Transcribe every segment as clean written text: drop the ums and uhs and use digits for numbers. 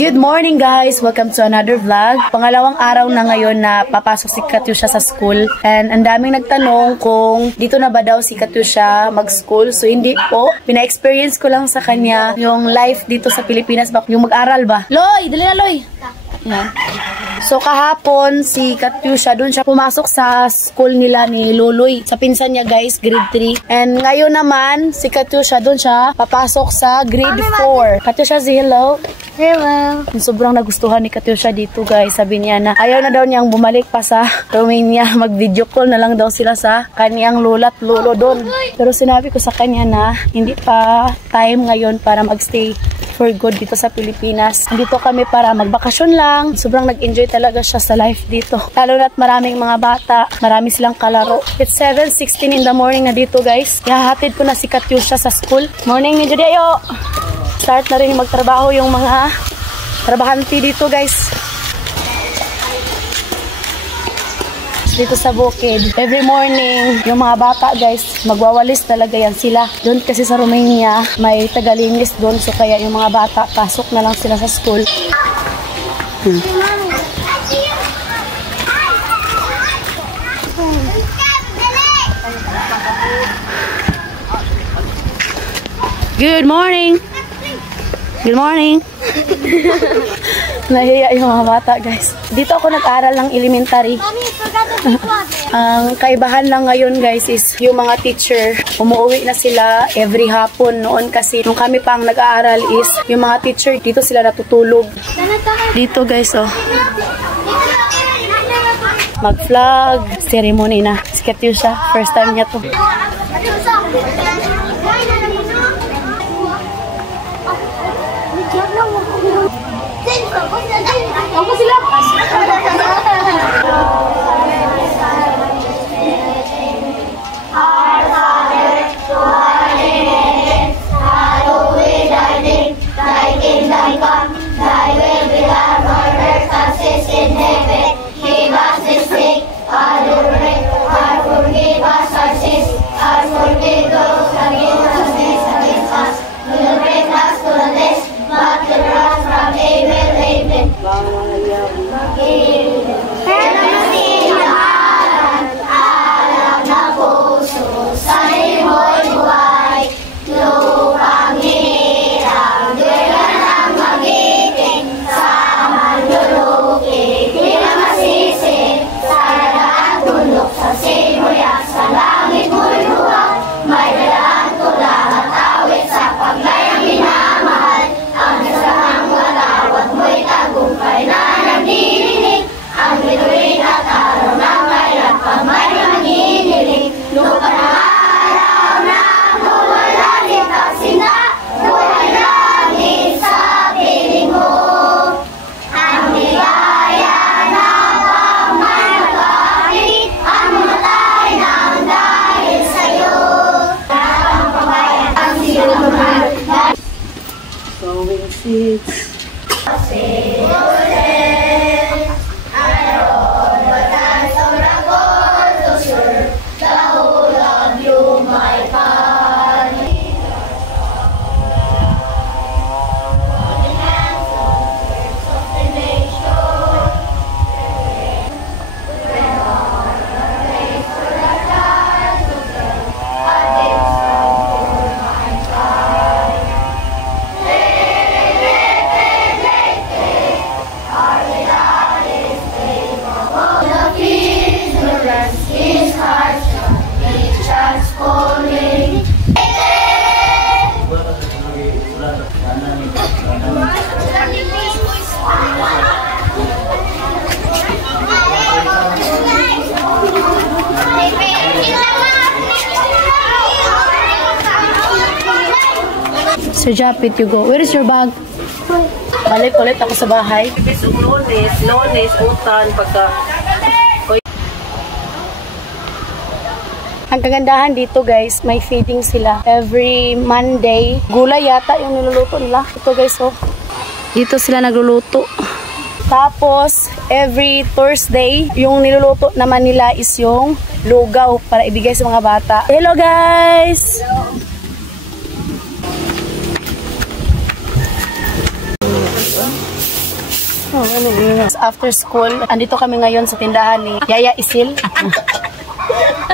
Good morning guys! Welcome to another vlog. Pangalawang araw na ngayon na papasok si Katyusha sa school. And ang daming nagtanong kung dito na ba daw si Katyusha mag-school. So hindi po. Pina-experience ko lang sa kanya yung life dito sa Pilipinas. Yung mag-aral ba? Loy! Dali na Loy! Yan. So kahapon si Katyusha doon siya pumasok sa school nila ni Luloy. Sa pinsan niya guys, grade 3. And ngayon naman si Katyusha doon siya papasok sa grade 4. Katyusha, say hello. Hello. Sobrang nagustuhan ni Katyusha dito guys. Sabi niya na ayaw na daw niyang bumalik pa sa Romania. Mag-video call na lang daw sila sa kaniyang lola't lolo doon. Pero sinabi ko sa kanya na hindi pa time ngayon para magstay for good dito sa Pilipinas. Dito kami para magbakasyon lang. Sobrang nag-enjoy talaga siya sa life dito. Lalo na't maraming mga bata. Marami silang kalaro. It's 7:16 in the morning na dito guys. Ihahatid ko na si Katyusha sa school. Morning ni Judeyo! Start na rin magtrabaho yung mga trabahante dito guys. Dito sa bukid. Every morning, yung mga bata guys, magwawalis talaga yan sila. Doon kasi sa Romania, may tagalinis doon. So kaya yung mga bata, pasok na lang sila sa school. Good morning! Good morning! Nahiya yung mga bata guys. Dito ako nag-aral ng elementary. Ang kaibahan lang ngayon guys is yung mga teacher, umuwi na sila every hapon. Noon kasi nung kami pang nag-aaral is yung mga teacher dito sila natutulog. Dito guys oh. Mag-vlog ceremony na. Si Katyusha, first time niya to. Ako sila. Sir Japit, you go. Where is your bag? Balik ulit ako sa bahay. Lones, utan, pagka... Ang kagandahan dito guys, may feeding sila. Every Monday, gulay yata yung niluluto nila. Ito guys, oh. Dito sila nagluluto. Tapos, every Thursday, yung niluluto naman nila is yung lugaw para ibigay sa mga bata. Hello guys! Hello. After school, andito kami ngayon sa tindahan ni Yaya Isil.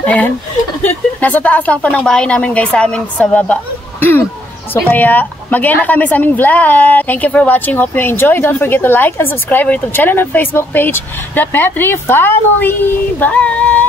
Ayan. Nasa taas lang to ng bahay namin guys, sa amin sa baba. So kaya, mag-end na kami sa aming vlog. Thank you for watching. Hope you enjoyed. Don't forget to like and subscribe our YouTube channel and Facebook page, The Petri Family. Bye!